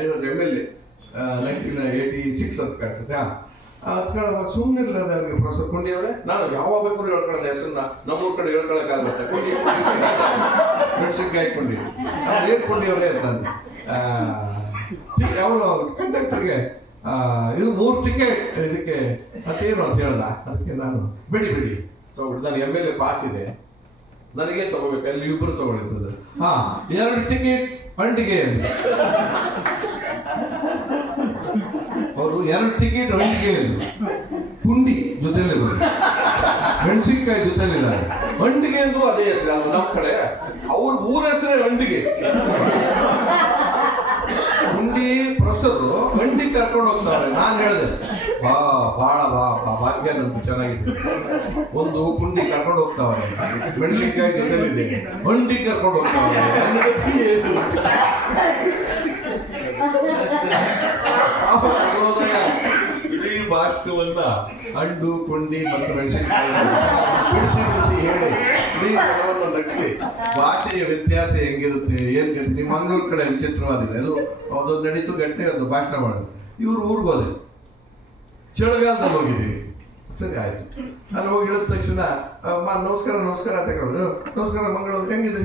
I was MLA 1986 ಅಂತ ಕಾಣಿಸುತ್ತೆ. ಸುಮ್ಮನಿರ್ಲಾರ್ದೆ ಅವ್ರಿಗೆ ಪ್ರೊಫೆಸರ್ ಕೊಂಡಿಯವರೇ, ನಾನು ಯಾವಾಗ ಬೇಕಾದ್ರೂ ಹೇಳ್ಕೊಳ್ಳೋಣ ಹೆಸರನ್ನ, ನಮ್ಮೂರ ಕಡೆ ಹೇಳ್ಕೊಳಕ್ಕಾಗುತ್ತೆ, ಮೆಣಸಿನ್ಕಾಯಿ ಕೊಂಡಿ ಅವ್ರು ಏನ್ ಕೊಂಡಿಯವರೇ ಅಂತಂದು ಅವರು ಕಂಡಕ್ಟರ್ಗೆ ಇದು 3 ಟಿಕೆಟ್ ಇದಕ್ಕೆ ಮತ್ತೇನು ಅಂತ ಹೇಳ್ದ. ಅದಕ್ಕೆ ನಾನು ಬಿಡಿ ತಗೊಬಿಟ್ಟು ನಾನು MLA ಪಾಸ್ ಇದೆ, ನನಗೆ ತಗೋಬೇಕು, ಅಲ್ಲಿ ಇಬ್ಬರು ತಗೊಳ್ಳಿದ್ದು. 2 ಟಿಕೆಟ್ ಅಂಟಿಗೆ ಅಂತ ಅವರು 2 ಟಿಕೆಟ್ ಅಂಟಿಗೆ ಪುಂಡಿ ಜೊತೆಲಿ ಮೆಣಸಿನ್ಕಾಯಿ ಜೊತೆಲಿದ್ದಾರೆ. ಅಂಡಿಗೆ ಅಂದ್ರೂ ಅದೇ ಹೆಸರು ಅಲ್ವ ನಮ್ಮ ಕಡೆ, ಅವ್ರ ಊರ ಹೆಸರೇ ಅಂಡಿಗೆ. ಪುಂಡಿ ಪ್ರೊಫೆಸರ್ ಅಂಡಿ ಕರ್ಕೊಂಡು ಹೋಗ್ತಾರೆ. ನಾನು ಹೇಳಿದೆ ಭಾಳ ಭಾಗ್ಯ ನಮ್ದು ಚೆನ್ನಾಗಿದೆ, ಒಂದು ಪುಂಡಿ ಕರ್ಕೊಂಡು ಹೋಗ್ತಾವ್ರೆ, ಮೆಣಸಿನ್ಕಾಯಿ ಜೊತೆಲಿದೆ, ಅಂಡಿ ಕರ್ಕೊಂಡು ಹೋಗ್ತಾವ್ರೆ. ಇಡೀ ಭಾಷಣವನ್ನ ಅಂಡು ಪುಂಡಿ ಮತ್ತು ಮೆಣಸಿನಕಾಯಿ ಬಿಡಿಸಿ ಹೇಳಿ ಇಡೀ ಜನವನ್ನು ನಗಿಸಿ ಭಾಷೆಯ ವ್ಯತ್ಯಾಸ ಹೆಂಗಿರುತ್ತೆ ಏನ್ ನಿಮ್ಮ ಮಂಗಳೂರು ಕಡೆ ವಿಚಿತ್ರವಾದಿದೆ. ಅದು ನಡೀತು ಗಂಟೆ ಅದು ಭಾಷಣ ಮಾಡೋದು. ಇವ್ರು ಊರ್ಗೋದೆ, ಚಳಿಗಾಲದಲ್ಲಿ ಹೋಗಿದ್ದೀವಿ. ಸರಿ ಆಯ್ತು, ಅಲ್ಲಿ ಹೋಗಿ ಹೇಳಿದ ತಕ್ಷಣ ನಮಸ್ಕಾರ ಅಂತ ಕೇಳೋದು. ನಮಸ್ಕಾರ ಮಂಗಳೂರು ಹೆಂಗಿದೆ,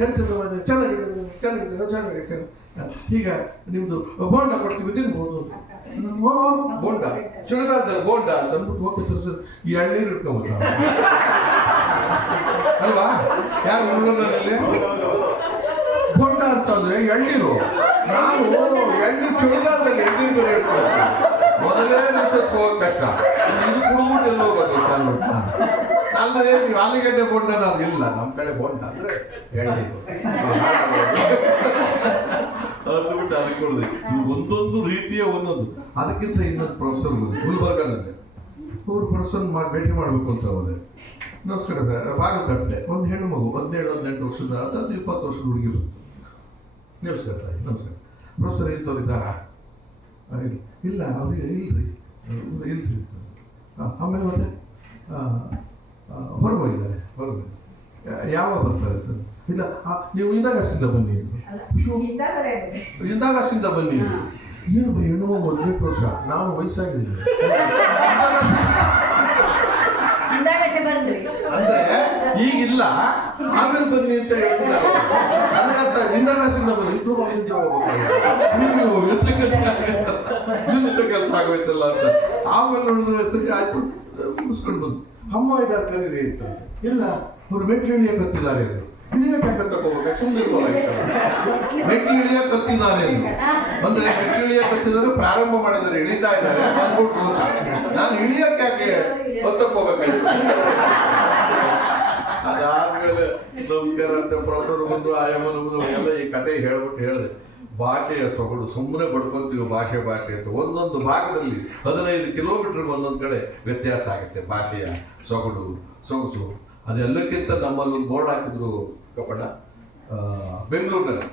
ಚೆನ್ನಾಗಿದೆ. ಈಗ ನಿಮ್ದು ಬೋಂಡ ಕೊಡ್ತೀವಿ ತಿನ್ಬೋದು. ಬೋಂಡ ಚಳಿಗಾಲದಲ್ಲಿ ಬೋಂಡ ಅಂತ ಅಂದ್ಬಿಟ್ಟು ಹೋಗ್ತಿತ್ತು ಸರ್. ಈ ಎಳ್ನೀರು ಇಟ್ಕೊಂಬೋದು ಅಲ್ವಾ? ಯಾರು ಮಂಗಳೂರಿನಲ್ಲಿ ಬೋಂಡ ಅಂತಂದ್ರೆ ಎಳ್ನೀರು. ನಾವು ಎಳ್ನೀರು ಚಳಿಗಾಲದಲ್ಲಿ ಎಳ್ನೀರು ಇಟ್ಕೊಳ್ಳೋದು ಮೊದಲೇ ಮೆಸಸ್ ಹೋಗೋದು ಕಷ್ಟ. ಇದು ಕುಡ್ಬಿಟ್ಟು ಎಲ್ಲ ಹೋಗೋದು ಅಲ್ಲದೆ ನೀವು ಆಲೂಗಡ್ಡೆ ಬೋಂಡ ನಾವು ಇಲ್ಲ, ನಮ್ಮ ಕಡೆ ಬೋಂಡ ಅಂದ್ರೆ ಎಳ್ನೀರು ಅಂದ್ಬಿಟ್ಟು ಅದಕ್ಕೆ ಒಂದೊಂದು ರೀತಿಯ ಒಂದೊಂದು. ಅದಕ್ಕಿಂತ ಇನ್ನೊಂದು ಪ್ರೊಫೆಸರ್ ಗುಲ್ಬರ್ಗದಲ್ಲಿ ಅವ್ರು ಪ್ರೊಫೆಸರ್ ಭೇಟಿ ಮಾಡಬೇಕು ಅಂತ ಹೋದೆ. ನಮಸ್ಕಾರ ಸರ್, ಬಾಗಿಲು ತಟ್ಟೆ. ಒಂದು ಹೆಣ್ಣು ಮಗು 17-18 ವರ್ಷದ ಅಥವಾ 20 ವರ್ಷದ ಹುಡುಗಿ ಬಂತು. ನಮಸ್ಕಾರ ನಮಸ್ಕಾರ ಪ್ರೊಫೆಸರ್ ಇಂಥವ್ರಿದ್ದಾರಾ? ಇಲ್ಲ ಅವ್ರಿಗೆ ಇಲ್ರಿ. ಆಮೇಲೆ ಮತ್ತೆ ಹೊರಗೋಗಿದ್ದಾರೆ. ಯಾವಾಗ ಬರ್ತಾರೆ? ಇಲ್ಲ ನೀವು ಇಂದಾಗಾಸಿಂದ ಬನ್ನಿ. ಇಂದಾಗಾಸಿಂದ ಬನ್ನಿ. ಏನು ಹೆಣ್ಣು ಮಗು 18 ವರ್ಷ, ನಾವು ವಯಸ್ಸಾಗಿದೆ ಅಂದ್ರೆ ಈಗಿಲ್ಲ, ಆಮೇಲೆ ಬನ್ನಿ ಅಂತ ಹೇಳ್ತಿದ್ದಾರೆ. ನನಗರ್ಥ ಇಂದಾಗಾಸಿಂದ ಬನ್ನಿ, ನೀವು ಕೆಲಸ ಆಗೋಯ್ತಲ್ಲ ಅಂತ. ಆಮೇಲೆ ನೋಡಿದ್ರೆ ಸರಿ ಆಯ್ತು, ಮುಗಿಸ್ಕೊಂಡು ಬಂದು ಅಮ್ಮ ಇದಾರೆ ಕರೀರಿ ಅಂತ. ಇಲ್ಲ ಅವ್ರು ಮೆಟ್ಲು ಇಳಿಯಕತ್ತಿದ್ದಾರೆ, ಇಳಿಯಕ್ಕೆ ತಗೋಬೇಕು, ಮೆಟ್ಲು ಇಳಿಯಕತ್ತಿದ್ದಾರೆ ಅಂದ್ರೆ ಮೆಟ್ಲು ಇಳಿಯಕತ್ತಿದ್ದಾರೆ, ಪ್ರಾರಂಭ ಮಾಡಿದ್ದಾರೆ, ಇಳಿತಾ ಇದ್ದಾರೆ, ಬಂದ್ಬಿಟ್ಟು ಅಂತ. ನಾನು ಇಳಿಯಕ್ಕೆ ಯಾಕೆ ಹೊತ್ತಕ್ಕೋಬೇಕಾಯ್ತು. ಅದಾದ್ಮೇಲೆ ನಮಸ್ಕಾರ ಅಂತ ಪ್ರೊಫೆಸರ್ ಬಂದು ಆಯಮ್ಮನ ಬಂದು ಎಲ್ಲ ಈ ಕತೆ ಹೇಳ್ಬಿಟ್ಟು ಹೇಳಿದೆ. ಭಾಷೆಯ ಸೊಗಡು ಸುಮ್ಮನೆ ಬಡ್ಕೊತೀವಿ ಭಾಷೆ ಅಂತ. ಒಂದೊಂದು ಭಾಗದಲ್ಲಿ 15 ಕಿಲೋಮೀಟರ್ ಒಂದೊಂದು ಕಡೆ ವ್ಯತ್ಯಾಸ ಆಗುತ್ತೆ ಭಾಷೆಯ ಸೊಗಡು ಸೊಗಸು. ಅದೆಲ್ಲಕ್ಕಿಂತ ನಮ್ಮಲ್ಲಿ ಒಂದು ಬೋರ್ಡ್ ಹಾಕಿದ್ರು ಕಪ್ಪಣ್ಣ, ಬೆಂಗಳೂರಿನಲ್ಲಿ.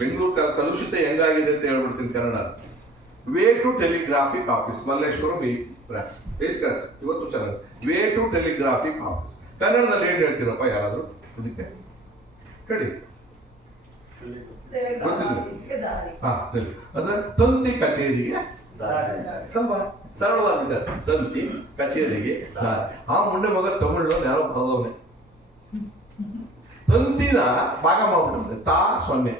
ಬೆಂಗಳೂರು ಕಲುಷಿತ ಹೆಂಗಾಗಿದೆ ಅಂತ ಹೇಳ್ಬಿಡ್ತೀನಿ Kannada. Way to telegraphic office, Malleshwaram cross ಇವತ್ತು ಚೆನ್ನಾಗಿ. ವೇ ಟು ಟೆಲಿಗ್ರಾಫಿಕ್ ಆಫೀಸ್ ಕನ್ನಡದಲ್ಲಿ ಏನ್ ಹೇಳ್ತೀರಪ್ಪ ಯಾರಾದ್ರೂ ಅದಕ್ಕೆ ಹೇಳಿ? ಅಂದ್ರೆ ತಂತಿ ಕಚೇರಿಗೆ ಸ್ವಲ್ಪ ಸರಳವಾಗಿದೆ. ತಂತಿ ಕಚೇರಿಗೆ ಆ ಮುಂಡೆ ಮಗ ತಮಿಳು ಯಾರೋ ಬರೋದವನೇ ತಂತಿನ ಭಾಗ ಮಾಡ್ಬಿಟ್ಟಿದ್ರೆ ತಾ 0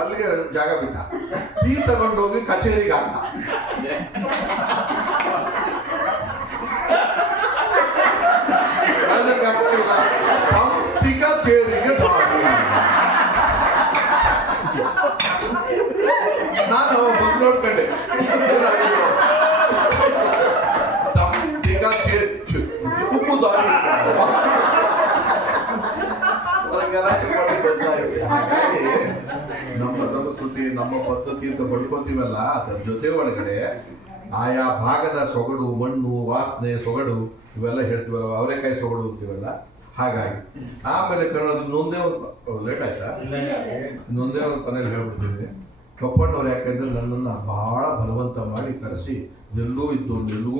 ಅಲ್ಲಿಗೆ ಜಾಗ ಬಿಟ್ಟ. ಟೀ ತಗೊಂಡೋಗಿ ಕಚೇರಿಗೆ ಹಾಕ. ಕಚೇರಿಗೆ ನಾನು ಬಂದು ನೋಡ್ಕೊಂಡೆ ಉಪ್ಪು ದಾರಿ ಹಾಗಾಗಿ ನಮ್ಮ ಸಂಸ್ಕೃತಿ ನಮ್ಮ ಪದ್ಧತಿ ಅಂತ ಬಡ್ಕೋತೀವಲ್ಲ, ಅದರ ಜೊತೆ ಒಳಗಡೆ ಆಯಾ ಭಾಗದ ಸೊಗಡು, ಮಣ್ಣು, ವಾಸನೆ, ಸೊಗಡು ಇವೆಲ್ಲ ಹೇಳ್ತೀವಲ್ಲ, ಅವರೆಕಾಯಿ ಸೊಗಡು ಅಂತೀವಲ್ಲ. ಹಾಗಾಗಿ ಆಮೇಲೆ ಕನ್ನಡದ ನೊಂದೇ ಲೇಟ್ ಆಯ್ತಾ? ನೊಂದೇ ಅವ್ರ ಕೊನೆಯಲ್ಲಿ ಹೇಳ್ಬಿಡ್ತೀನಿ. ಕಪ್ಪಣ್ಣವ್ರು ಯಾಕಂದ್ರೆ ನನ್ನನ್ನು ಬಹಳ ಬಲವಂತ ಮಾಡಿ ಕರೆಸಿ ಎಲ್ಲೂ ಇದ್ದು ಎಲ್ಲೂ